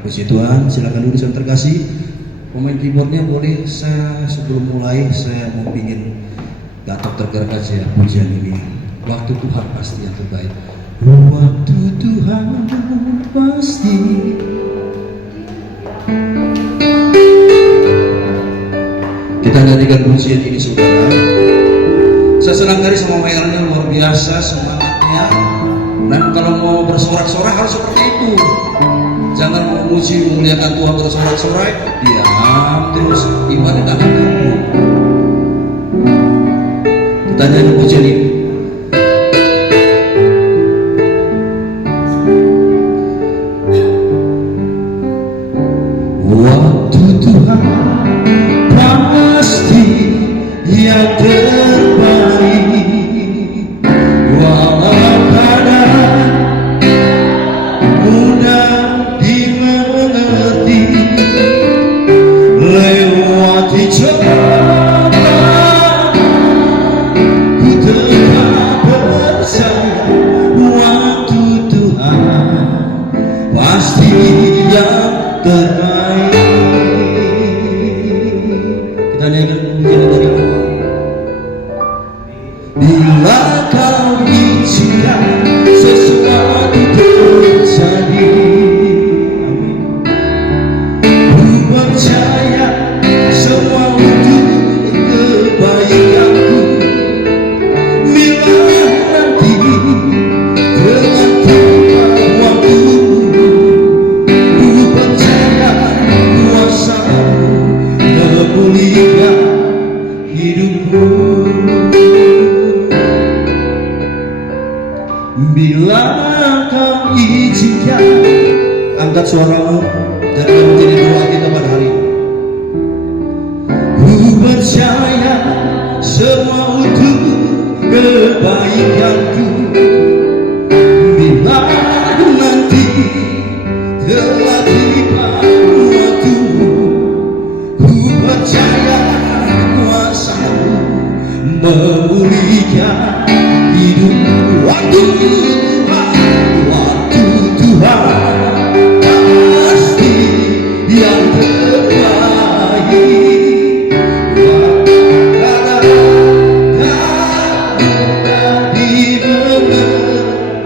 Puji Tuhan, silakan dulu yang terkasih. Pemain keyboardnya boleh, saya sebelum mulai saya mau pingin Gatot tergerak aja pujian ini. Waktu Tuhan pasti yang terbaik. Waktu Tuhan pasti. Kita nyanyikan pujian ini saudara. Saya senang dari sama WL-nya luar biasa semangatnya. Dan kalau mau bersorak-sorai harus seperti itu. Jangan memuji memuliakan Tuhan bersorak-sorai, diam terus ibadah akan kabur. Kita nyanyi pujian ini. Waktu Tuhan pasti yang terbaik, walau kadang mudah dimengerti, lewati cobaan ku tetap percaya. Waktu Tuhan pasti yang terbaik. Kita nyanyikan pujian dari awal. Bila kau izinkan sesuatu terjadi, ku percaya semua untuk kebaikanku. Bila nanti dengan tepat waktu, ku percaya kuasa-Mu memulihkan hidupku. Bila kau izinkan, angkat suaramu dan menjadi doa kita pada hari ini. Ku percaya semua untuk kebaikanku. Bila nanti telah tiba waktu, ku percaya kuasa-Mu memulihkan hidupku. Waktu Tuhan pasti yang terbaik.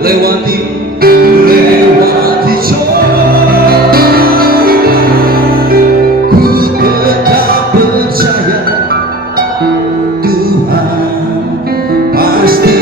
Lewati cobaan, ku tetap percaya Tuhan pasti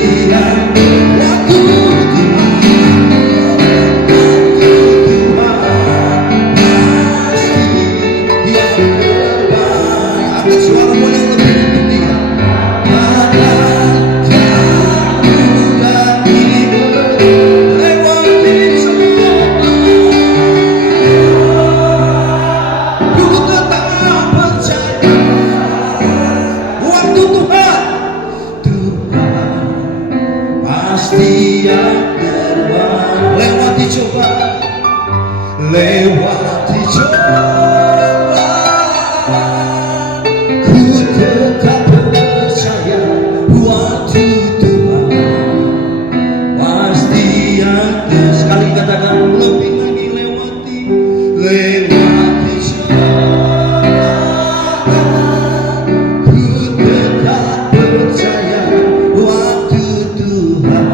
yang lewati cobaan, ku tetap percaya waktu Tuhan pasti ada. Sekali katakan lebih lagi, lewati cobaan, ku tetap percaya waktu Tuhan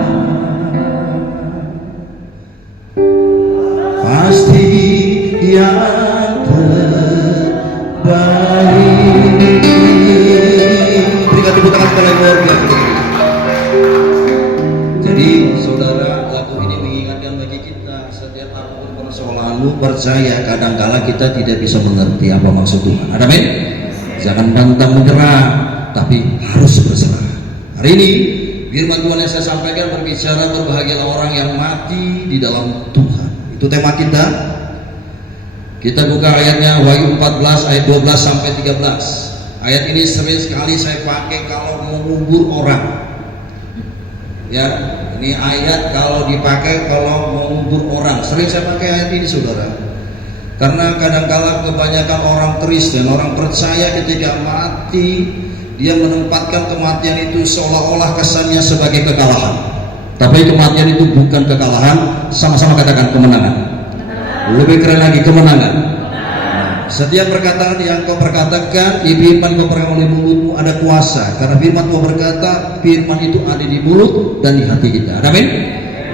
pasti yang terbaik. Berikan tepuk tangan kepada yang luar biasa. Jadi saudara, lagu ini mengingatkan bagi kita setiap apapun persoalanmu, percaya kadangkala kita tidak bisa mengerti apa maksud Tuhan. Amin. Jangan pantang menyerah, tapi harus berserah. Hari ini firman Tuhan yang saya sampaikan berbicara berbahagialah orang yang mati di dalam Tuhan. Itu tema kita. Kita buka ayatnya Wahyu 14 ayat 12 sampai 13. Ayat ini sering sekali saya pakai kalau mengubur orang. Ya, ini ayat kalau dipakai kalau mengubur orang. Sering saya pakai ayat ini saudara. Karena kadangkala kebanyakan orang Kristen, orang percaya ketika mati, dia menempatkan kematian itu seolah-olah kesannya sebagai kekalahan. Tapi kematian itu bukan kekalahan, sama-sama katakan kemenangan. Lebih keren lagi, kemenangan. Setiap perkataan yang kau perkatakan, firman kau perkatakan oleh mulutmu ada kuasa. Karena firman kau berkata, firman itu ada di mulut dan di hati kita. Amin.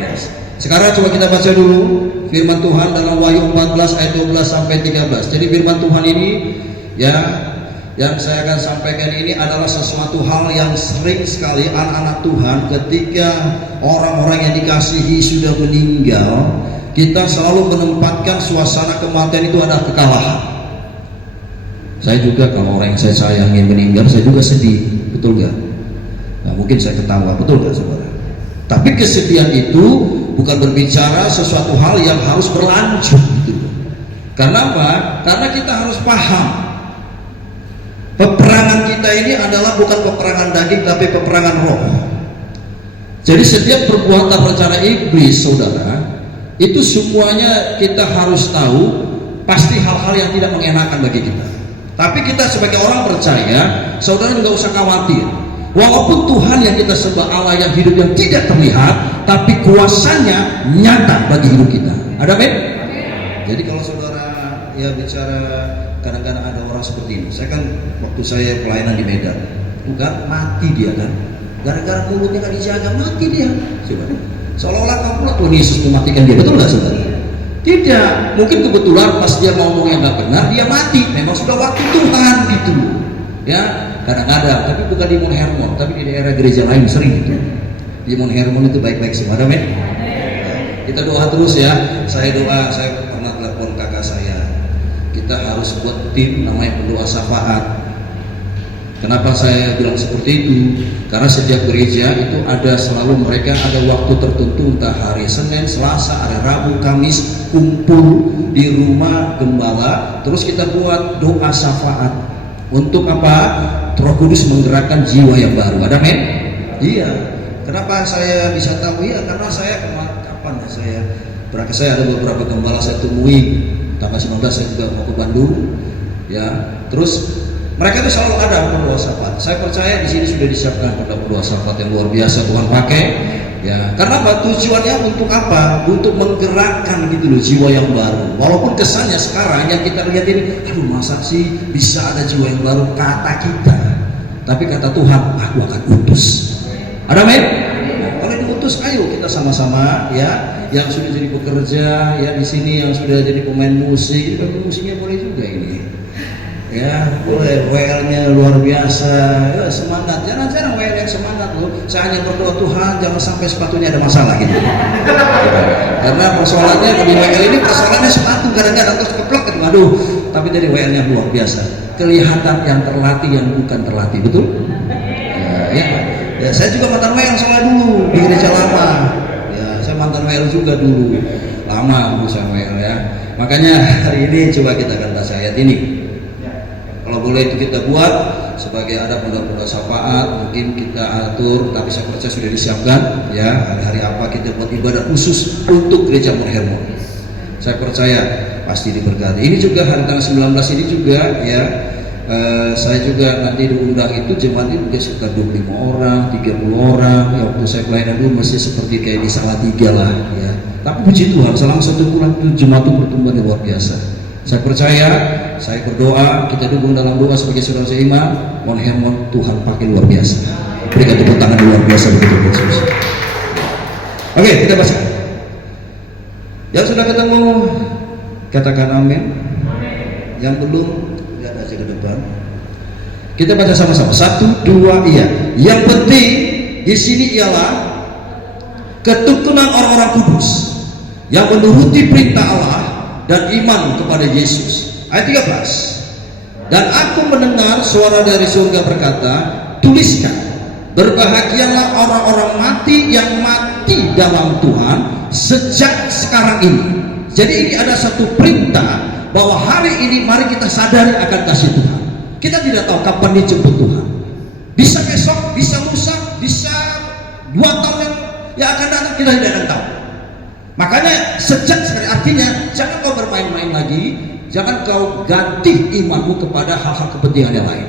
Yes. Sekarang coba kita baca dulu firman Tuhan dalam Wahyu 14 ayat 12 sampai 13. Jadi firman Tuhan ini ya, yang saya akan sampaikan ini adalah sesuatu hal yang sering sekali anak-anak Tuhan ketika orang-orang yang dikasihi sudah meninggal, kita selalu menempatkan suasana kematian itu adalah kekalahan. Saya juga kalau orang yang saya sayangi meninggal, saya juga sedih, betul gak? Nah, mungkin saya ketawa, betul gak saudara? Tapi kesedihan itu bukan berbicara sesuatu hal yang harus berlanjut gitu. Karena apa? Karena kita harus paham peperangan kita ini adalah bukan peperangan daging tapi peperangan roh. Jadi setiap perbuatan rencana iblis saudara, itu semuanya kita harus tahu, pasti hal-hal yang tidak mengenakan bagi kita. Tapi kita sebagai orang percaya, saudara nggak usah khawatir. Walaupun Tuhan yang kita sembah Allah yang hidup yang tidak terlihat, tapi kuasanya nyata bagi hidup kita. Ada amin? Jadi kalau saudara ya bicara, kadang-kadang ada orang seperti ini. Saya kan waktu saya pelayanan di Medan, bukan mati dia kan, gara-gara mulutnya nggak dijaga mati dia. Saudara, seolah-olah kamu Tuhan Yesus mematikan dia, betul nggak saudara? Tidak, mungkin kebetulan pas dia ngomong yang nggak benar dia mati. Memang sudah waktu Tuhan gitu, ya kadang-kadang. Tapi bukan di Mount Hermon, tapi di daerah gereja lain sering itu. Di Mount Hermon itu baik-baik semua, amin. Kita doa terus ya. Saya doa, saya pernah telepon kakak saya. Kita harus buat tim namanya pendoa syafaat. Kenapa saya bilang seperti itu? Karena setiap gereja itu ada selalu mereka ada waktu tertentu, entah hari Senin, Selasa, hari Rabu, Kamis, kumpul di rumah gembala. Terus kita buat doa syafaat. Untuk apa? Roh Kudus menggerakkan jiwa yang baru. Ada men? Iya. Kenapa saya bisa tahu? Iya, karena saya kapan ya saya berangkat, saya ada beberapa gembala saya temui. Tanggal 19 saya juga mau ke Bandung. Ya, terus mereka itu selalu ada pendoa syafaat. Saya percaya di sini sudah disiapkan pendoa syafaat yang luar biasa Tuhan pakai. Ya, karena apa? Tujuannya untuk apa? Untuk menggerakkan gitu loh jiwa yang baru. Walaupun kesannya sekarang yang kita lihat ini, aduh masa sih bisa ada jiwa yang baru kata kita. Tapi kata Tuhan, aku akan utus. Ada men? Kalau diutus, ayo kita sama-sama ya. Yang sudah jadi pekerja ya di sini, yang sudah jadi pemain musik, pemain musiknya boleh juga ini. Ya, boleh, WL-nya luar biasa, ya, semangat. Jarang-jarang WL yang semangat loh. Saya hanya berdoa Tuhan jangan sampai sepatunya ada masalah gitu. Karena persoalannya di WL ini persoalannya sepatu kadang-kadang terus keplok gitu. Aduh, tapi dari WL-nya luar biasa. Kelihatan yang terlatih yang bukan terlatih, betul? Ya, saya juga mantan WL soalnya dulu di gereja lama. Ya, saya mantan WL juga dulu. Lama dulu saya WL ya. Makanya hari ini coba kita akan bahas ayat ini. Kalau boleh itu kita buat sebagai ada pendoa syafaat, mungkin kita atur, tapi saya percaya sudah disiapkan ya hari-hari apa kita buat ibadah khusus untuk gereja Mount Hermon. Saya percaya pasti diberkati. Ini juga hari tanggal 19 ini juga ya, saya juga nanti diundang itu jemaat itu juga sekitar 25 orang, 30 orang. Ya, waktu saya pelayanan dulu masih seperti kayak di Salatiga lah ya. Tapi puji Tuhan selama 1 bulan itu jemaat itu bertumbuh luar biasa. Saya percaya, saya berdoa, kita dukung dalam doa sebagai saudara seiman, Mount Hermon Tuhan pakai luar biasa. Berikan tepuk tangan luar biasa begitu Yesus. Oke, kita baca. Yang sudah ketemu, katakan amin. Yang belum, lihat aja ke depan. Kita baca sama-sama. 1, 2, iya. Yang penting di sini ialah ketukunan orang-orang kudus yang menuruti perintah Allah dan iman kepada Yesus. Ayat 13. Dan aku mendengar suara dari surga berkata, tuliskan, berbahagialah orang-orang mati yang mati dalam Tuhan sejak sekarang ini. Jadi ini ada satu perintah bahwa hari ini mari kita sadari akan kasih Tuhan. Kita tidak tahu kapan dijemput Tuhan. Bisa besok, bisa lusa, bisa 2 tahun yang akan datang, kita tidak akan tahu. Makanya sejak sekarang, artinya jangan kau bermain-main lagi, jangan kau ganti imanmu kepada hal-hal kepentingan yang lain,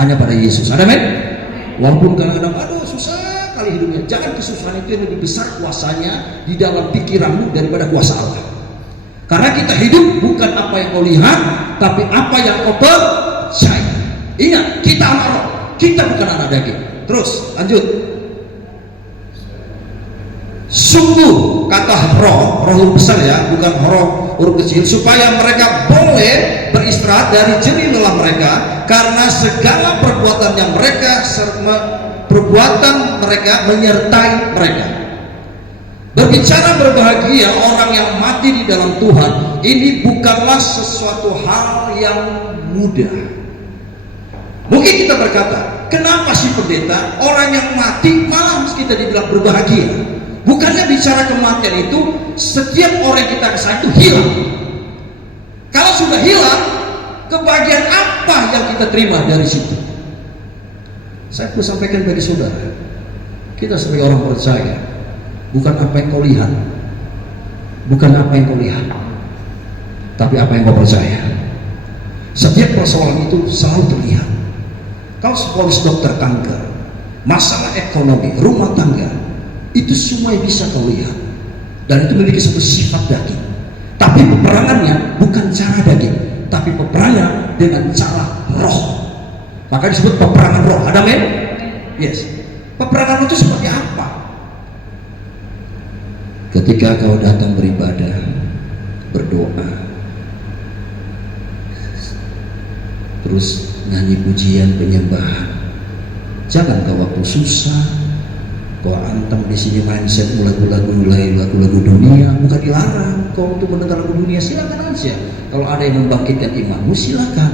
hanya pada Yesus. Ada men? Walaupun kadang-kadang aduh susah kali hidupnya, jangan kesusahan itu yang lebih besar kuasanya di dalam pikiranmu daripada kuasa Allah. Karena kita hidup bukan apa yang kau lihat, tapi apa yang kau percaya. Ingat, kita anak roh, kita bukan anak daging. Terus lanjut. Sungguh, kata roh huruf besar ya, bukan roh huruf kecil, supaya mereka boleh beristirahat dari jerih lelah mereka, karena segala perbuatan yang mereka menyertai mereka. Berbicara berbahagia orang yang mati di dalam Tuhan, ini bukanlah sesuatu hal yang mudah. Mungkin kita berkata, kenapa sih pendeta orang yang mati malah kita dibilang berbahagia? Bukannya bicara kematian itu setiap orang yang kita kesal itu hilang. Kalau sudah hilang, kebahagiaan apa yang kita terima dari situ? Saya perlu sampaikan bagi saudara, kita sebagai orang percaya, bukan apa yang kau lihat, bukan apa yang kau lihat, tapi apa yang kau percaya. Setiap persoalan itu selalu terlihat. Kalau polis dokter kanker, masalah ekonomi, rumah tangga, itu semua bisa kau lihat, dan itu memiliki satu sifat daging. Tapi peperangannya bukan cara daging, tapi peperangan dengan cara roh. Maka disebut peperangan roh. Ada men? Yes. Peperangan roh itu seperti apa? Ketika kau datang beribadah, berdoa, terus nyanyi pujian penyembahan, jangan kau waktu susah kau antam di sini mindset lagu-lagu dunia. Bukan dilarang kau untuk mendengar lagu dunia, silakan aja. Kalau ada yang membangkitkan imanmu, silakan.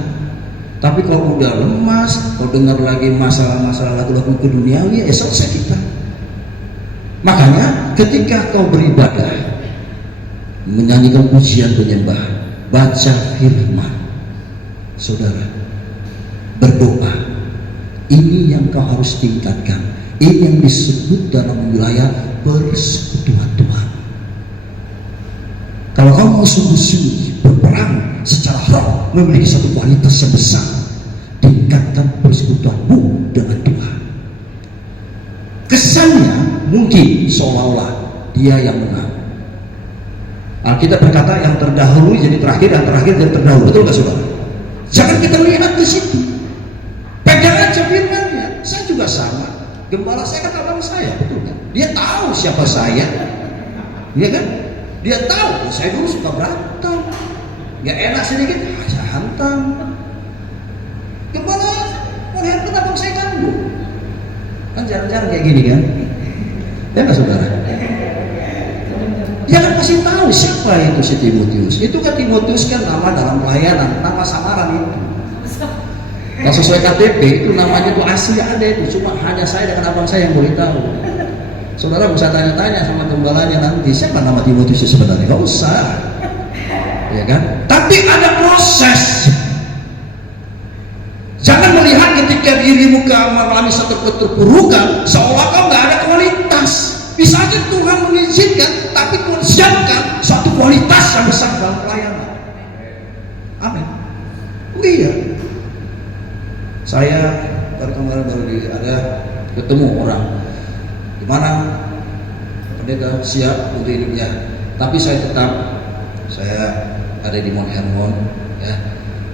Tapi kalau udah lemas, kau dengar lagi masalah-masalah lagu-lagu keduniawi, ya selesai kita. Makanya ketika kau beribadah, menyanyikan pujian penyembahan, baca firman, saudara, berdoa, ini yang kau harus tingkatkan. Ini yang disebut dalam wilayah persekutuan Tuhan. Kalau kau mau sungguh-sungguh berperang secara roh, memiliki satu kualitas yang besar, tingkatkan persekutuanmu dengan Tuhan. Kesannya mungkin seolah-olah dia yang menang. Alkitab berkata yang terdahulu jadi terakhir, yang terakhir jadi terdahulu. Betul nggak saudara? Jangan kita lihat ke situ. Pegang aja firmannya. Saya juga sama. Gembala saya kan abang saya, betul kan? Dia tahu siapa saya, iya kan? Dia tahu saya dulu suka berantem, nggak enak sedikit, saya hantam. Gembala melihat abang saya kan bu, kan jarang-jarang kayak gini kan? Ya nggak saudara? Dia kan pasti tahu siapa itu si Timotius. Itu kan Timotius kan nama dalam pelayanan, nama samaran itu. Kalau sesuai KTP itu namanya itu asli ada itu, cuma hanya saya dengan abang saya yang boleh tahu. Saudara bisa tanya-tanya sama gembalanya nanti siapa nama Timotius sebenarnya, nggak usah, ya kan? Tapi ada proses. Jangan melihat ketika dirimu mengalami satu keterpurukan seolah kau nggak ada kualitas. Bisa aja Tuhan mengizinkan, tapi Tuhan siapkan suatu kualitas yang besar dalam pelayanan. Amin. Iya. Saya dari kemarin baru ada ketemu orang di mana pendeta siap untuk ini ya, tapi saya ada di Mount Hermon ya,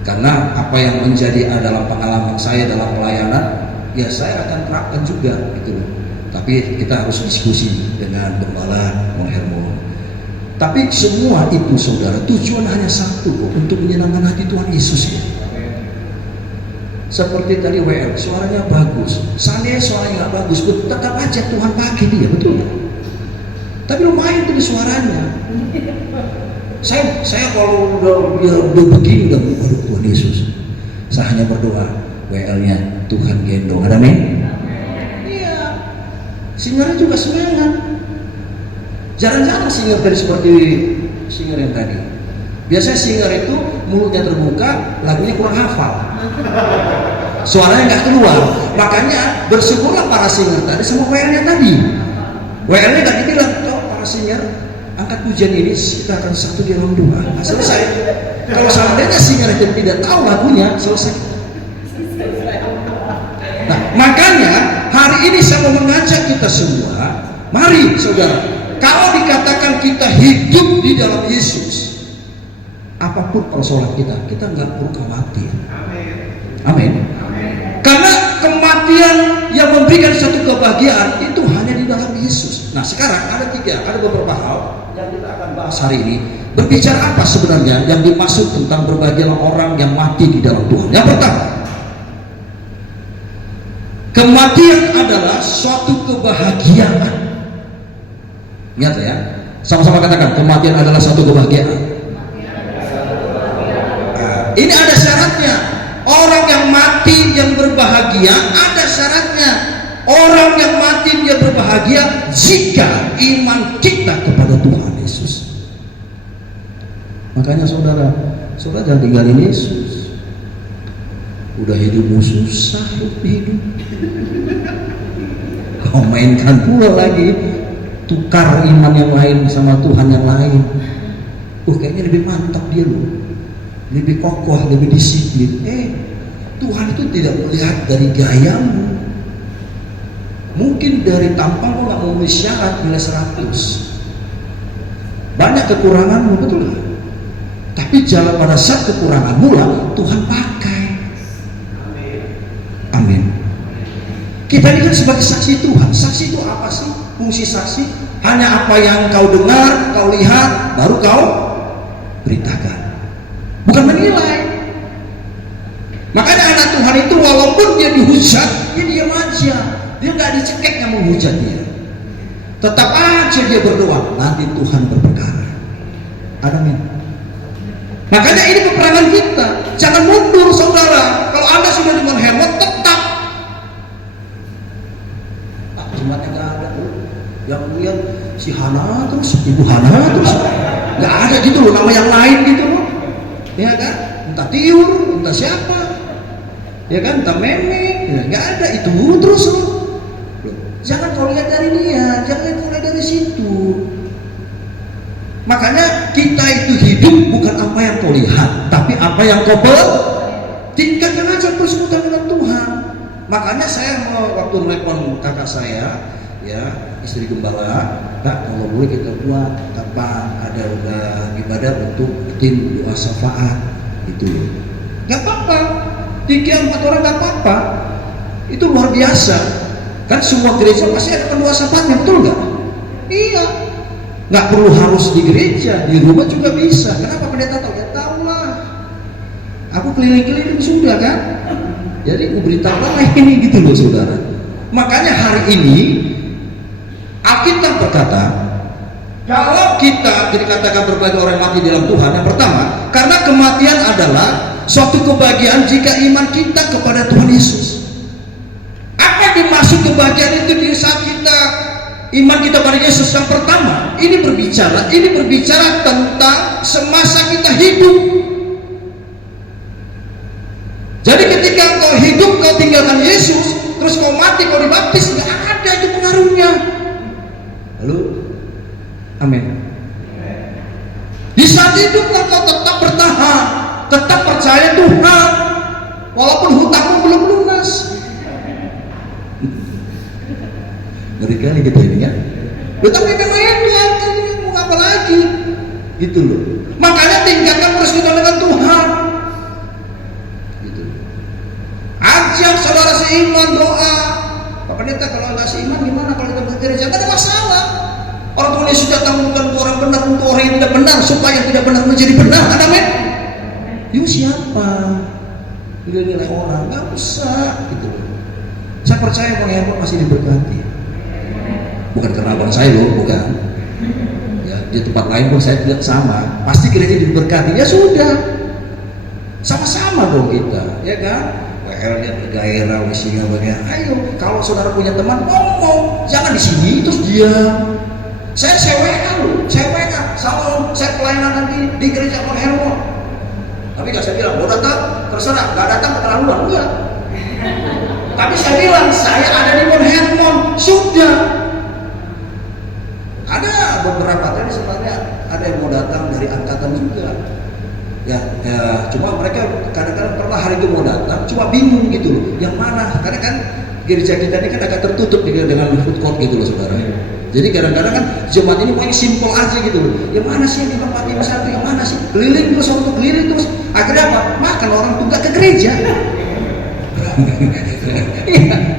karena apa yang menjadi adalah pengalaman saya dalam pelayanan ya saya akan terapkan juga gitu loh. Tapi kita harus diskusi dengan gembala Mount Hermon. Tapi semua itu saudara tujuan hanya satu kok, untuk menyenangkan hati Tuhan Yesus ya. Seperti tadi WL, suaranya bagus. Saya suaranya nggak bagus, tetap aja Tuhan pakai dia, betul nggak? Tapi lumayan tuh suaranya. Saya kalau udah begini udah baru Tuhan Yesus. Saya hanya berdoa, WL-nya Tuhan gendong. Ada men? Iya. Singernya juga semangat. Jarang-jarang singer tadi seperti singer yang tadi. Biasanya singer itu mulutnya terbuka, lagunya kurang hafal. Suaranya nggak keluar. Makanya bersyukurlah para singer tadi sama WL-nya tadi. WL-nya nggak dibilang, oh para singer angkat pujian ini kita akan satu di dalam doa. Nah, selesai. Kalau seandainya singer itu tidak tahu lagunya, selesai. Nah, makanya hari ini saya mau mengajak kita semua, mari saudara, kalau dikatakan kita hidup di dalam Yesus, apapun persoalan kita nggak perlu khawatir. Amin. Karena kematian yang memberikan satu kebahagiaan itu hanya di dalam Yesus. Nah sekarang ada beberapa hal yang kita akan bahas hari ini. Berbicara apa sebenarnya yang dimaksud tentang berbahagialah orang yang mati di dalam Tuhan. Yang pertama, kematian adalah suatu kebahagiaan. Ingat ya, sama-sama katakan, kematian adalah suatu kebahagiaan. Nah, ini ada syaratnya. Orang yang mati yang berbahagia ada syaratnya. Orang yang mati dia berbahagia jika iman kita kepada Tuhan Yesus. Makanya saudara jangan tinggalin Yesus. Udah hidupmu susah hidup. Kau mainkan pula lagi, tukar iman yang lain sama Tuhan yang lain. Kayaknya lebih mantap dia loh, lebih kokoh, lebih disiplin. Tuhan itu tidak melihat dari gayamu. Mungkin dari tampang lo gak mau syarat nilai 100. Banyak kekuranganmu, betul gak? Tapi jangan pada saat kekuranganmu lah Tuhan pakai. Amin. Kita ini kan sebagai saksi Tuhan. Saksi itu apa sih? Fungsi saksi hanya apa yang kau dengar, kau lihat, baru kau beritakan. Bukan menilai. Makanya anak Tuhan itu walaupun dia dihujat, dia diam aja. Dia nggak dicekek yang menghujat dia. Tetap aja dia berdoa. Nanti Tuhan berperkara. Amin. Makanya ini peperangan kita. Jangan mundur saudara. Kalau Anda sudah dengan hemat, tetap. Jemaatnya nggak ada. Yang lihat si Hana terus, Ibu Hana terus. Nggak ada gitu loh nama yang lain gitu loh. Ya kan? Entah Tiur, entah siapa. Ya kan? Entah Meme. Ya, nggak ada itu terus loh. Jangan kau lihat dari dia, jangan kau lihat dari situ. Makanya kita itu hidup bukan apa yang kau lihat, tapi apa yang kau tingkatkan aja persekutuan dengan Tuhan. Makanya saya waktu telepon kakak saya, ya istri gembala, Kak kalau boleh kita buat kapan ada ibadah untuk tim doa syafaat itu. Gak apa-apa, 3-4 orang gak apa-apa, itu luar biasa. Kan semua gereja pasti ada doa syafaatnya, betul nggak? Iya, nggak perlu harus di gereja, di rumah juga bisa. Kenapa pendeta tahu? Ya tahu lah. Aku keliling-keliling sudah kan. Jadi aku beritahu ini gitu loh saudara. Makanya hari ini Alkitab berkata, kalau kita dikatakan berbagi orang mati dalam Tuhan, yang pertama, karena kematian adalah suatu kebahagiaan jika iman kita kepada Tuhan Yesus. Apa dimaksud kebahagiaan itu di saat kita iman kita pada Yesus? Yang pertama, ini berbicara tentang semasa kita hidup. Jadi ketika kau hidup, kau tinggalkan Yesus, terus kau mati, kau dibaptis, nggak ada itu pengaruhnya. Halo, amin. Di saat hidup kau tetap bertahan, tetap percaya Tuhan, walaupun hutangmu belum lunas. Ngeri kali kita ini ya. Tapi memang Tuhan mau apa lagi? Gitu loh. Makanya tingkatkan persekutuan dengan Tuhan. Gitu. Ajak saudara seiman doa. Pak Pendeta kalau nggak seiman gimana kalau kita bergereja? Nggak ada masalah. Orang Tuhan Yesus datang bukan untuk orang benar, untuk orang yang tidak benar, supaya yang tidak benar menjadi benar. Amin. Yuk siapa? Nilai orang nggak usah. Gitu loh. Saya percaya Bang Herman masih diberkati. Bukan karena abang saya loh, bukan. Ya, di tempat lain pun saya lihat sama. Pasti gereja diberkati. Ya sudah, sama-sama dong kita, ya kan? WL-nya bergairah, isinya banyak. Ayo, kalau saudara punya teman ngomong, jangan di sini terus diam. Saya WA loh, salam, saya pelayanan nanti di gereja Bang Herman. Tapi gak saya bilang, mau datang, terserah, gak datang keterlaluan, enggak. Tapi saya bilang, saya ada di Bang Herman, sudah. Ada beberapa tadi sebenarnya ada yang mau datang dari angkatan juga. Ya, cuma mereka kadang-kadang pernah hari itu mau datang, cuma bingung gitu loh. Yang mana? Karena kan gereja kita ini kan agak tertutup dengan food court gitu loh saudara. Jadi kadang-kadang kan jemaat ini paling simpel aja gitu loh. Yang mana sih yang di tempat yang satu, yang mana sih? Keliling terus, waktu keliling terus. Akhirnya apa? Makan orang tuh gak ke gereja.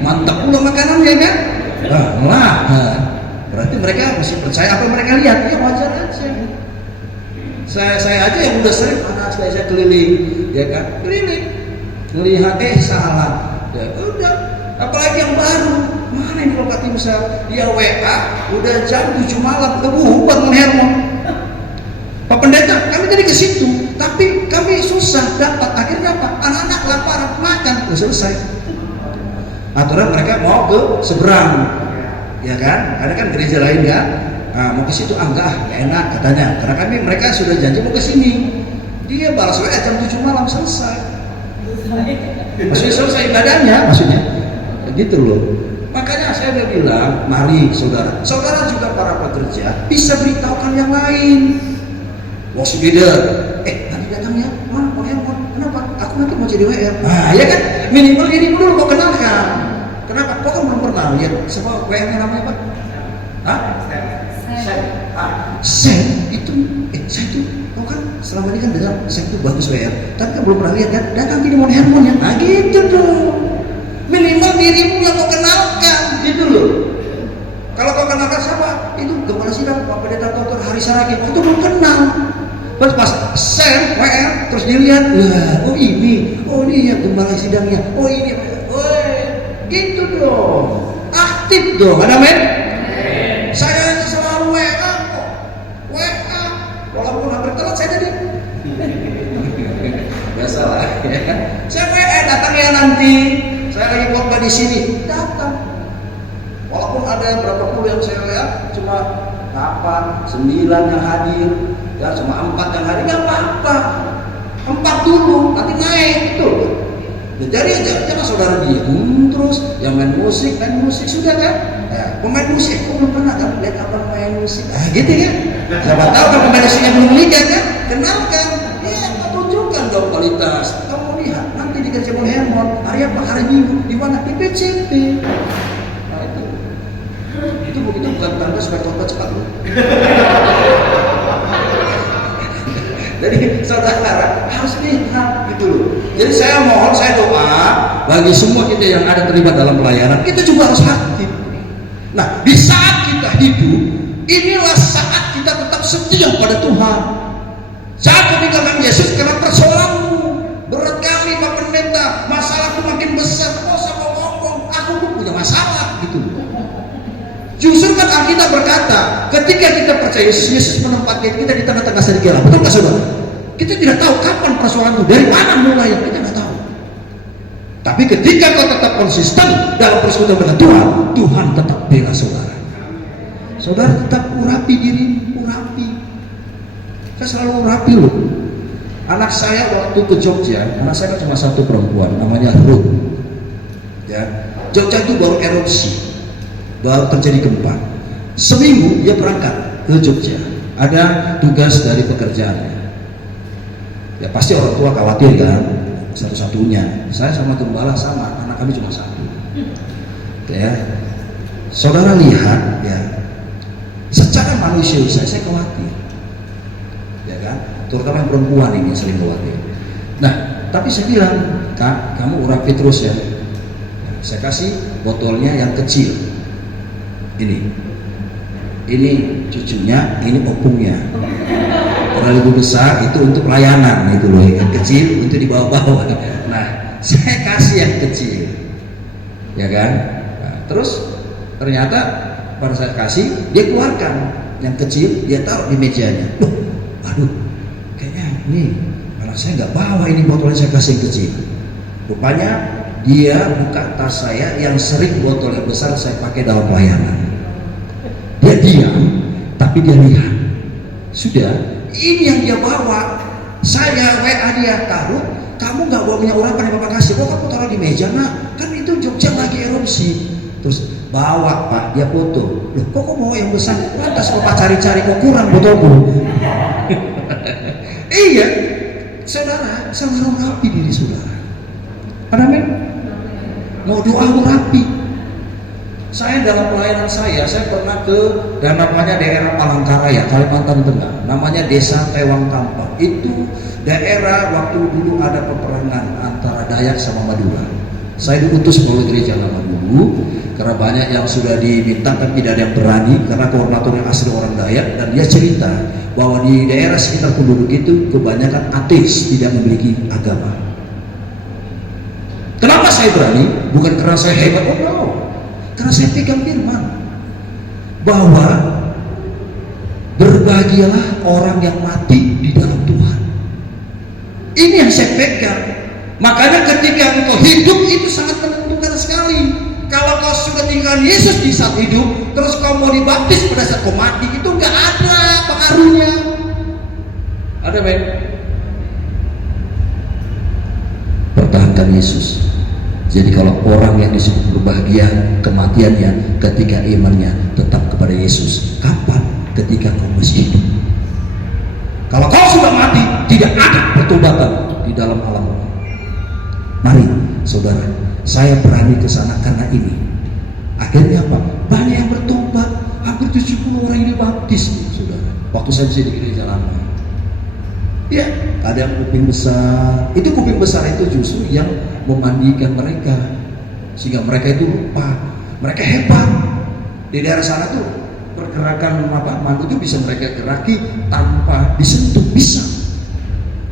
Mantap pula makanannya kan? Berarti mereka mesti percaya apa mereka lihat. Ya wajar aja. Saya aja yang udah sering saya keliling, ya kan? Keliling, melihat salah. Ya udah. Apalagi yang baru, mana ini Bapak Timsa? Dia WA, udah jam 7 malam, udah bubar menghermon. Pak Pendeta, kami tadi ke situ, tapi kami susah dapat. Akhirnya apa? Anak-anak laparan, makan, udah selesai. Aturan mereka mau ke seberang, ya kan? Ada kan gereja lain kan? Nah, mau ke situ, enggak enak katanya. Karena mereka sudah janji mau ke sini. Dia balas WA jam 7 malam selesai. Maksudnya selesai ibadahnya, maksudnya. Gitu loh. Makanya saya udah bilang, mari saudara juga para pekerja bisa beritahukan yang lain. Worship leader, nanti datangnya, kenapa? Aku nanti mau jadi WR. Ya kan, minimal ini dulu kau kenalkan. Kenapa? Kau kan belum pernah lihat siapa WR-nya namanya Pak? Sen itu, saya itu, kau kan selama ini kan dengar Sen itu bagus WR, tapi kan belum pernah lihat kan? Datang ini mau hermon ya, gitu dong. Minimal dirimu yang kau kenalkan, gitu loh. Kalau kau kenalkan siapa? Itu Gembala Sidang, Pak Pendeta Dr. Hari Saragih, itu belum kenal. Pas share WR, terus dilihat, oh ini ya Gembala Sidangnya, oh ini, gitu dong. Aktif dong, ada men? Saya selalu WA kok, WA, walaupun hampir telat saya jadi. Biasalah ya. Saya WA datang ya nanti. Saya lagi khotbah di sini, datang. Walaupun ada berapa puluh yang saya lihat, cuma 8, 9 yang hadir, ya cuma 4 yang hadir, nggak apa-apa. 4 dulu, nanti naik gitu. Ya, jadi jangan saudara diam terus, yang main musik sudah kan? Ya, pemain musik, aku belum pernah kan lihat apa main musik, gitu kan? Siapa tahu kan pemain musiknya belum lihat kan? Kenalkan, ya tunjukkan dong kualitas. Kamu lihat nanti di Gereja Hermon hari apa? Hari Minggu di mana? Di PCP. Nah itu bukan tanda supaya khotbah cepat loh. Jadi saudara harus lihat gitu loh. Jadi saya mohon, saya doa bagi semua kita yang ada terlibat dalam pelayanan, kita juga harus aktif. Nah, di saat kita hidup, inilah saat kita tetap setia pada Tuhan. Jangan meninggalkan Yesus karena persoalanmu. Berat kali Pak Pendeta, masalahku makin besar. Kau sama ngomong, aku pun punya masalah gitu. Justru kan Alkitab berkata, ketika kita percaya Yesus menempatkan kita di tengah-tengah serigala, betul nggak saudara? Kita tidak tahu kapan persoalan itu, dari mana mulai, kita nggak tahu. Tapi ketika kau tetap konsisten dalam persekutuan dengan Tuhan, Tuhan tetap bela saudara. Saudara tetap urapi dirimu, urapi. Saya selalu urapi loh. Anak saya waktu ke Jogja, anak saya kan cuma satu perempuan, namanya Ruth. Ya, Jogja itu baru erupsi. Baru terjadi gempa. Seminggu dia berangkat ke Jogja. Ada tugas dari pekerjaannya. Ya pasti orang tua khawatir kan, satu-satunya. Saya sama Gembala sama, anak kami cuma satu. Ya, saudara lihat ya, secara manusiawi saya khawatir. Ya kan, terutama yang perempuan ini yang sering khawatir. Nah, tapi saya bilang, Kak, kamu urapi terus ya. Saya kasih botolnya yang kecil. Ini cucunya, ini opungnya. Kalau lebih besar itu untuk pelayanan itu loh, yang kecil untuk dibawa-bawa. Nah, saya kasih yang kecil, ya kan? Nah, terus ternyata pada saya kasih, dia keluarkan yang kecil, dia taruh di mejanya. Loh, aduh, kayaknya ini malah saya nggak bawa ini botolnya, saya kasih yang kecil. Rupanya dia buka tas saya yang sering botol yang besar saya pakai dalam pelayanan. Dia diam, tapi dia lihat. Sudah, ini yang dia bawa. Saya WA dia, taruh. Kamu nggak bawa minyak urapan yang Bapak kasih? Kok kamu taruh di meja nak? Kan itu Jogja lagi erupsi. Terus bawa Pak, dia foto. Loh, kok bawa yang besar? Lantas Bapak cari-cari, kok kurang botolku? Iya, saudara, selalu rapi diri saudara. Amin. mau doa rapi. Saya dalam pelayanan saya pernah ke dan namanya daerah Palangkaraya, Kalimantan Tengah, namanya Desa Tewang Tampang. Itu daerah waktu dulu ada peperangan antara Dayak sama Madura. Saya diutus oleh gereja lama dulu karena banyak yang sudah diminta tapi tidak ada yang berani karena koordinator yang asli orang Dayak, dan dia cerita bahwa di daerah sekitar penduduk itu kebanyakan ateis, tidak memiliki agama. Kenapa saya berani? Bukan karena saya hebat, oh no. Karena saya pegang firman bahwa berbahagialah orang yang mati di dalam Tuhan. Ini yang saya pegang. Makanya ketika engkau hidup itu sangat menentukan sekali. Kalau kau sudah tinggal Yesus di saat hidup, terus kau mau dibaptis pada saat kau mati, itu nggak ada pengaruhnya. Ada men? Pertahankan Yesus. Jadi kalau orang yang disebut berbahagia kematiannya ketika imannya tetap kepada Yesus. Kapan? Ketika kau masih hidup. Kalau kau sudah mati, tidak ada pertobatan di dalam alam. Mari saudara, saya berani ke sana karena ini. Akhirnya apa? Banyak yang bertobat. Hampir 70 orang yang dibaptis, saudara. Waktu saya bisa di gereja lama. Ya, ada yang kuping besar. Itu kuping besar itu justru yang memandikan mereka, sehingga mereka itu lupa. Mereka hebat. Di daerah sana tuh pergerakan mandu itu bisa mereka geraki tanpa disentuh, bisa.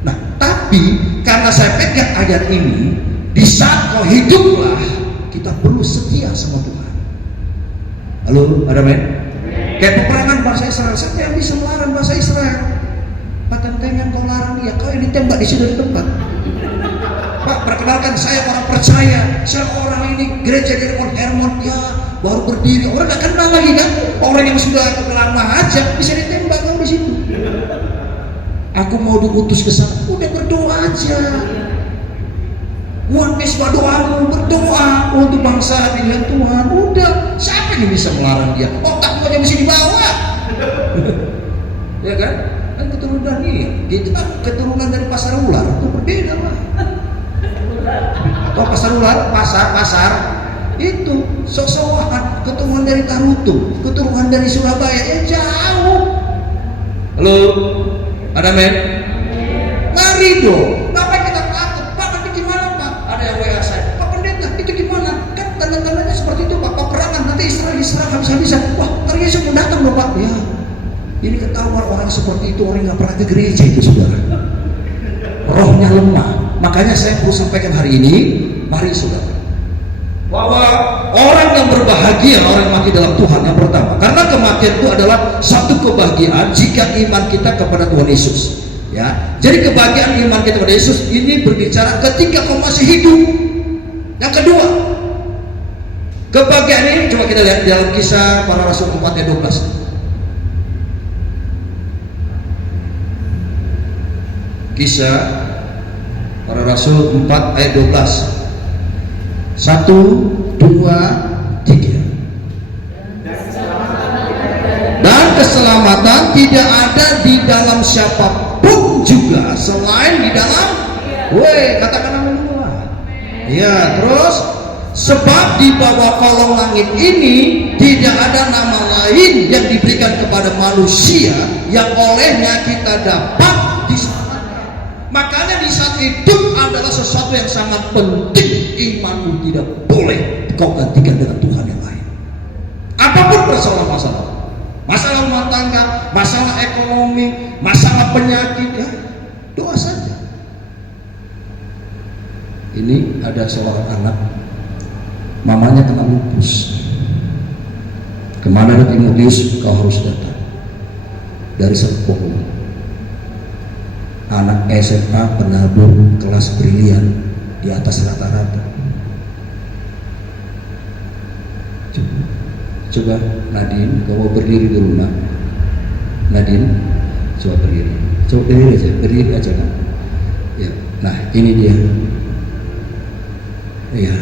Nah, tapi karena saya pegang ayat ini, di saat kau hiduplah, kita perlu setia sama Tuhan. Halo, ada men? Kayak peperangan bangsa Israel, siapa yang bisa melarang bangsa Israel? Patentengan kau larang dia, kau yang ditembak di sini tempat. Pak, perkenalkan saya orang percaya, saya orang ini gereja dari Mount Hermon, ya baru berdiri, orang gak kenal lagi kan? Orang yang sudah lama aja bisa ditembak kau di situ. Aku mau diutus ke sana, udah berdoa aja. Mohon misbah doamu, berdoa untuk bangsa pilihan Tuhan. Udah, siapa yang bisa melarang dia? Otak aja mesti dibawa. Ya kan? Kan keturunan Daniel, kita keturunan dari pasar ular, itu berbeda lah. Kalau pasar ular, pasar itu sok-sokan, keturunan dari Tarutung, keturunan dari Surabaya, jauh. Halo, ada men? Mari dong, Bapak kita takut, Pak nanti gimana Pak? Ada yang WA saya, Pak pendeta itu gimana? Kan tanda-tandanya seperti itu Pak, peperangan nanti Israel habis-habisan. Wah, ntar Yesus mau datang loh Pak. Ya, ini ketahuan orang seperti itu, orang yang gak pernah ke gereja itu saudara. Rohnya lemah. Makanya saya perlu sampaikan hari ini, mari saudara, bahwa orang yang berbahagia, orang yang mati dalam Tuhan yang pertama, karena kematian itu adalah satu kebahagiaan jika iman kita kepada Tuhan Yesus. Ya, jadi kebahagiaan iman kita kepada Yesus ini berbicara ketika kau masih hidup. Yang kedua, kebahagiaan ini coba kita lihat dalam Kisah Para Rasul 4 ayat 12. Kisah Para Rasul 4 ayat 12. 1, 2, 3. Dan keselamatan tidak ada di dalam siapapun juga selain di dalam, katakan amin dulu. Ya, terus sebab di bawah kolong langit ini tidak ada nama lain yang diberikan kepada manusia yang olehnya kita dapat diselamatkan. Makanya di saat hidup adalah sesuatu yang sangat penting. Imanmu tidak boleh kau gantikan dengan Tuhan yang lain. Apapun masalah, masalah rumah tangga, masalah ekonomi, masalah penyakit, ya doa saja. Ini ada seorang anak, mamanya kena lupus. Kemana ada Timotius, kau harus datang. Dari Serpong, anak SMA penabur kelas brilian di atas rata-rata. Coba Nadine, kau mau berdiri di rumah. Nadine, coba berdiri. Coba berdiri aja kan. Ya, nah ini dia. Ya,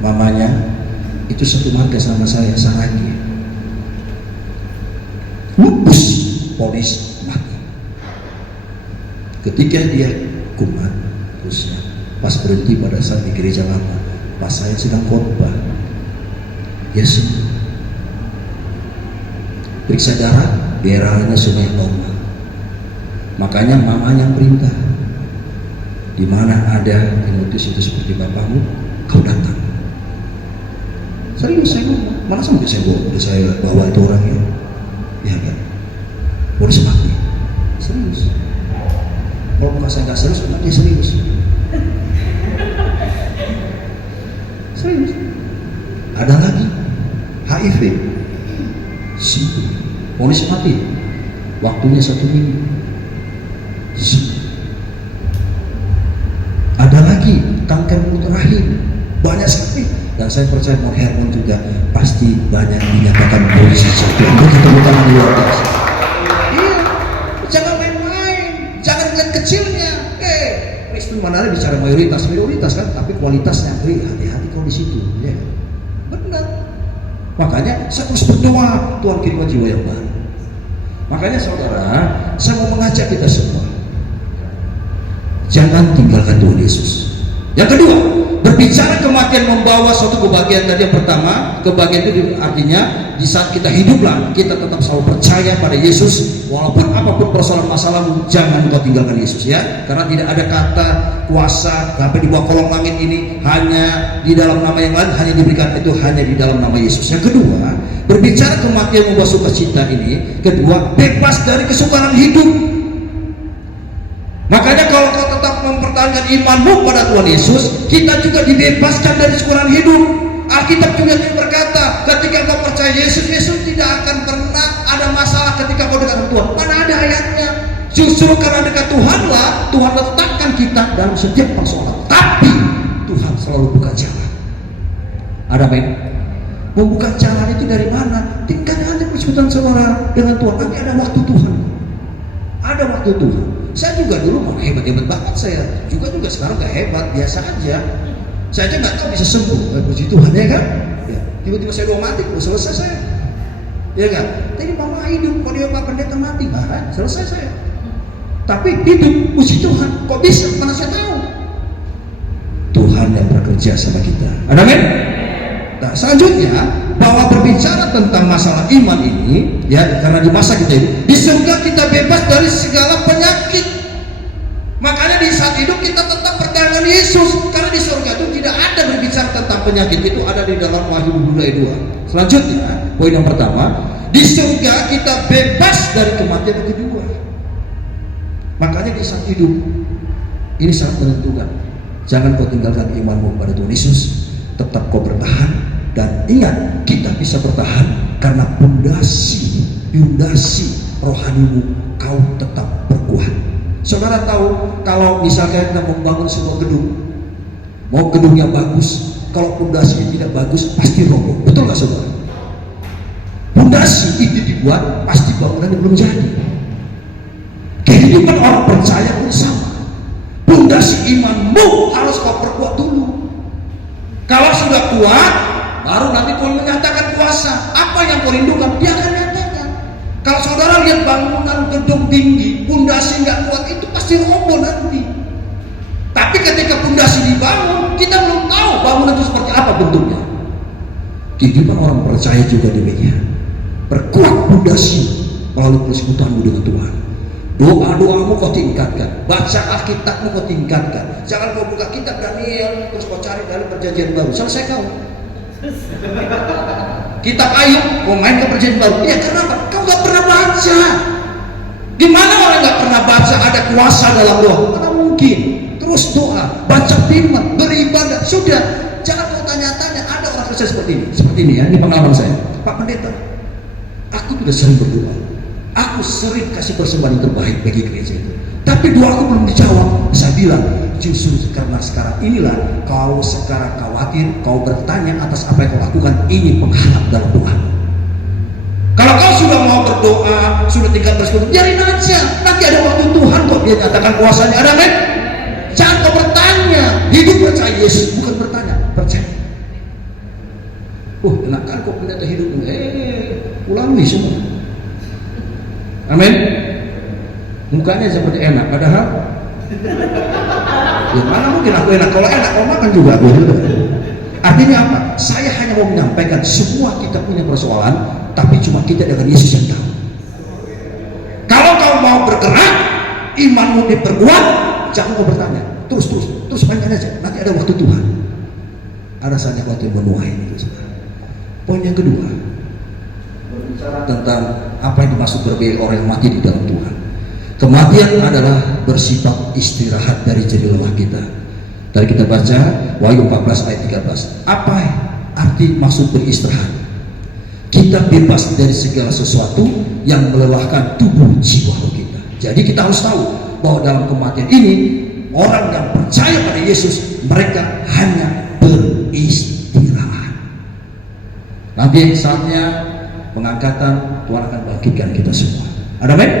mamanya itu satu marga sama saya, Saragi. Lupus, polis mati. Ketika dia kumat, terusnya pas berhenti pada saat di gereja lama, pas saya sedang khotbah, ya sembuh. Periksa darah, darahnya semua normal. Makanya mama yang perintah, di mana ada Timotius itu seperti bapakmu, kau datang. Serius saya ngomong, mana sampai saya bawa itu orangnya, ya kan? Boleh semati, serius. Kalau bukan saya nggak serius, dia serius. Serius. Ada lagi HIV, sembuh. Ponis mati, waktunya 1 minggu. Sembuh. Ada lagi kanker mulut rahim, banyak sekali. Dan saya percaya mau Hermon juga pasti banyak dinyatakan polisi satu. Begitu bukan luar biasa. Iya, jangan main-main, jangan lihat kecilnya. Itu mana ada bicara mayoritas kan, tapi kualitasnya, hati-hati kalau di situ, ya. Benar. Makanya saya terus berdoa Tuhan kirimkan jiwa yang baru. Makanya saudara, saya mau mengajak kita semua, jangan tinggalkan Tuhan Yesus. Yang kedua, berbicara kematian membawa suatu kebahagiaan. Tadi yang pertama, kebahagiaan itu artinya di saat kita hiduplah, kita tetap selalu percaya pada Yesus, walaupun apapun persoalan masalahmu, jangan kau tinggalkan Yesus, ya. Karena tidak ada kata kuasa sampai di bawah kolong langit ini hanya di dalam nama yang lain, hanya diberikan itu hanya di dalam nama Yesus. Yang kedua, berbicara kematian membawa sukacita ini, kedua, bebas dari kesukaran hidup. Makanya kalau kau tetap mempertahankan imanmu pada Tuhan Yesus, kita juga dibebaskan dari kesukaran hidup. Alkitab juga berkata, ketika kau percaya Yesus, Yesus tidak akan pernah ada masalah ketika kau dekat Tuhan. Mana ada ayatnya? Justru karena dekat Tuhanlah, Tuhan letakkan kita dalam setiap persoalan. Tapi Tuhan selalu buka jalan. Ada men? Membuka jalan itu dari mana? Tingkat hanya persekutuan saudara dengan Tuhan. Nanti ada waktu Tuhan. Ada waktu Tuhan. Saya juga dulu mau hebat-hebat banget saya. Juga sekarang gak hebat, biasa aja. Saya aja nggak tahu bisa sembuh. Puji Tuhan, ya kan? Ya. Tiba-tiba saya udah mati, udah selesai saya. Ya kan? Tadi mama hidup, kalau dia Pak Pendeta mati, selesai saya. Tapi hidup, puji Tuhan. Kok bisa? Mana saya tahu? Tuhan yang bekerja sama kita. Ada men? Nah, selanjutnya, bahwa berbicara tentang masalah iman ini, ya, karena di masa kita ini, di surga kita bebas dari segala penyakit. Makanya di saat hidup kita tetap pertahankan Yesus, karena di surga itu tidak ada berbicara tentang penyakit. Itu ada di dalam Wahyu 2 ayat 2. Selanjutnya, poin yang pertama, di surga kita bebas dari kematian yang kedua. Makanya di saat hidup ini sangat menentukan. Jangan kau tinggalkan imanmu pada Tuhan Yesus. Tetap kau bertahan, dan ingat, kita bisa bertahan karena pondasi rohanimu kau tetap berkuat. Saudara tahu, kalau misalkan kita membangun sebuah gedung, mau gedungnya bagus, kalau pondasinya tidak bagus pasti roboh. Betul nggak saudara? Pondasi itu dibuat, pasti bangunannya belum jadi. Kehidupan orang percaya pun sama. Pondasi imanmu harus kau perkuat dulu. Kalau sudah kuat, baru nanti Tuhan menyatakan kuasa. Apa yang kau rindukan, Dia akan nyatakan. Kalau saudara lihat bangunan gedung tinggi, pondasi nggak kuat, itu pasti roboh nanti. Tapi ketika pondasi dibangun, kita belum tahu bangunan itu seperti apa bentuknya. Kehidupan orang percaya juga demikian. Perkuat pondasi melalui persekutuanmu dengan Tuhan. Doa-doamu kau tingkatkan, baca Alkitabmu kau tingkatkan. Jangan kau buka kitab Daniel terus kau cari dalam perjanjian baru. Selesai kau. Kitab Ayub kau main ke perjanjian baru. Ya kenapa? Kau gak pernah baca. Di mana orang gak pernah baca ada kuasa dalam doa? Mana mungkin? Terus doa, baca firman, beribadah. Sudah. Jangan kau tanya-tanya. Ada orang Kristen seperti ini. Seperti ini ya. Ini pengalaman saya. Pak Pendeta, aku sudah sering berdoa. Aku sering kasih persembahan yang terbaik bagi gereja itu, tapi doaku belum dijawab. Saya bilang, justru karena sekarang inilah kau sekarang khawatir, kau bertanya atas apa yang kau lakukan. Ini penghalang dalam doa. Kalau kau sudah mau berdoa, sudah tinggal bersekutu, biarin aja. Nanti ada waktu Tuhan kok Dia nyatakan kuasanya. Ada men? Jangan kau bertanya. Hidup percaya Yesus, bukan bertanya, percaya. Enak kan kok pendeta hidup? Ulangi semua. Amin. Mukanya seperti enak, padahal ya mana mungkin aku enak. Kalau enak kau makan juga aku. Artinya apa? Saya hanya mau menyampaikan semua kita punya persoalan, tapi cuma kita dengan Yesus yang tahu. Kalau kau mau bergerak, imanmu diperkuat, jangan kau bertanya. Terus mainkan aja. Nanti ada waktu Tuhan. Ada saatnya waktu yang menuai itu. Poin yang kedua, berbicara tentang apa yang dimaksud sebagai orang yang mati di dalam Tuhan. Kematian adalah bersifat istirahat dari jerih lelah kita. Tadi kita baca Wahyu 14 ayat 13. Apa arti maksud beristirahat? Kita bebas dari segala sesuatu yang melelahkan tubuh jiwa kita. Jadi kita harus tahu bahwa dalam kematian ini, orang yang percaya pada Yesus, mereka hanya beristirahat. Nanti saatnya pengangkatan, Tuhan akan bangkitkan kita semua. Ada men?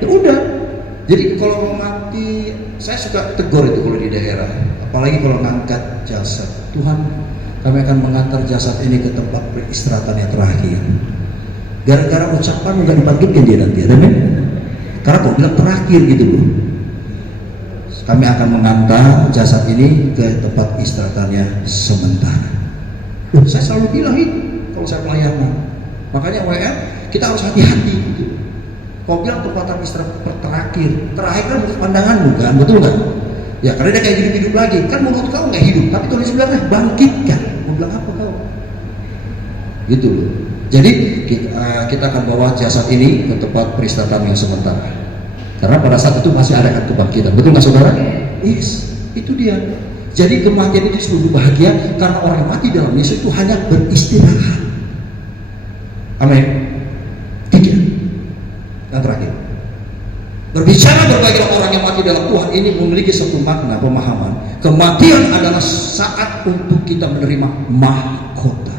Ya udah. Jadi kalau mau mati, saya suka tegur itu kalau di daerah. Apalagi kalau ngangkat jasad. Tuhan, kami akan mengantar jasad ini ke tempat peristirahatan yang terakhir. Gara-gara ucapan nggak dibangkitkan dia nanti, ada men? Karena kok bilang terakhir gitu loh. Kami akan mengantar jasad ini ke tempat istirahatannya sementara. Saya selalu bilang itu kalau saya pelayanan. Makanya WM kita harus hati-hati gitu. Kau bilang tempatan istirahat terakhir kan menurut pandanganmu kan, betul nggak? Ya karena dia kayak hidup lagi, kan menurut kau nggak hidup, tapi Tuhan sebenarnya bangkitkan. Mau bilang apa kau? Gitu loh. Jadi kita akan bawa jasad ini ke tempat peristirahatan yang sementara. Karena pada saat itu masih ada kebangkitan, betul nggak saudara? Yes, itu dia. Jadi kematian itu disebut bahagia karena orang yang mati dalam Yesus itu hanya beristirahat. Amin. Tiga. Yang terakhir, berbicara berbagi orang yang mati dalam Tuhan ini memiliki satu makna pemahaman. Kematian adalah saat untuk kita menerima mahkota.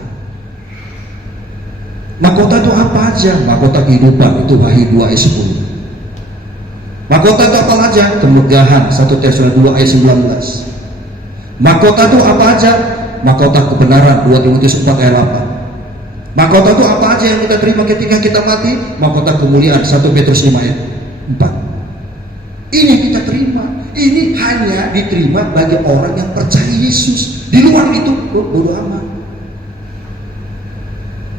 Mahkota itu apa aja? Mahkota kehidupan itu Wahyu 2 ayat 10. Mahkota itu apa aja? Kemegahan 1 Tesalonika 2 ayat 19. Mahkota itu apa aja? Mahkota kebenaran 2 Timotius 4 ayat 8. Mahkota itu apa aja yang kita terima ketika kita mati? Mahkota kemuliaan 1 Petrus 5 ayat 4. Ini yang kita terima. Ini hanya diterima bagi orang yang percaya Yesus. Di luar itu bodoh amat.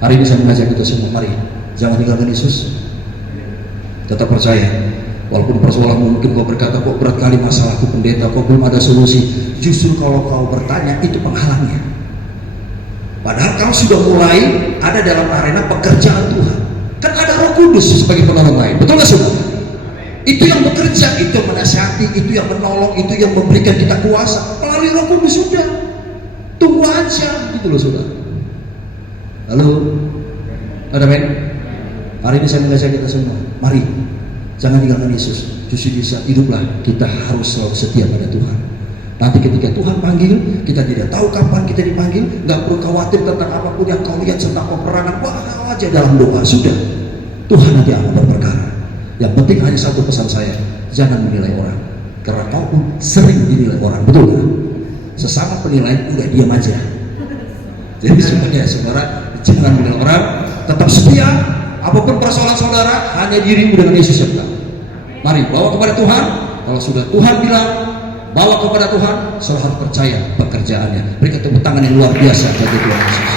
Hari ini saya mengajak kita semua, mari jangan tinggalkan Yesus. Tetap percaya. Walaupun persoalan mungkin kau berkata, kok berat kali masalahku pendeta, kok belum ada solusi. Justru kalau kau bertanya, itu penghalangnya. Padahal kau sudah mulai ada dalam arena pekerjaan Tuhan. Kan ada Roh Kudus sebagai penolong lain, betul nggak saudara? Itu yang bekerja, itu yang menasihati, itu yang menolong, itu yang memberikan kita kuasa melalui Roh Kudus. Sudah, tunggu aja, gitu loh saudara. Halo, ada men? Hari ini saya mengajak kita semua, mari jangan tinggalkan Yesus. Justru bisa hiduplah, kita harus selalu setia pada Tuhan. Nanti ketika Tuhan panggil, kita tidak tahu kapan kita dipanggil. Gak perlu khawatir tentang apapun yang kau lihat tentang peperangan. Wah aja dalam doa, sudah Tuhan nanti akan berperkara. Yang penting hanya satu pesan saya, jangan menilai orang, karena kau pun sering dinilai orang, betul kan? Sesama penilaian udah diam aja. Jadi sebenarnya saudara, jangan menilai orang, tetap setia. Apapun persoalan saudara, hanya dirimu dengan Yesus yang tahu. Mari bawa kepada Tuhan. Kalau sudah Tuhan bilang bawa kepada Tuhan, selalu harus percaya pekerjaannya. Berikan tepuk tangan yang luar biasa bagi Tuhan Yesus.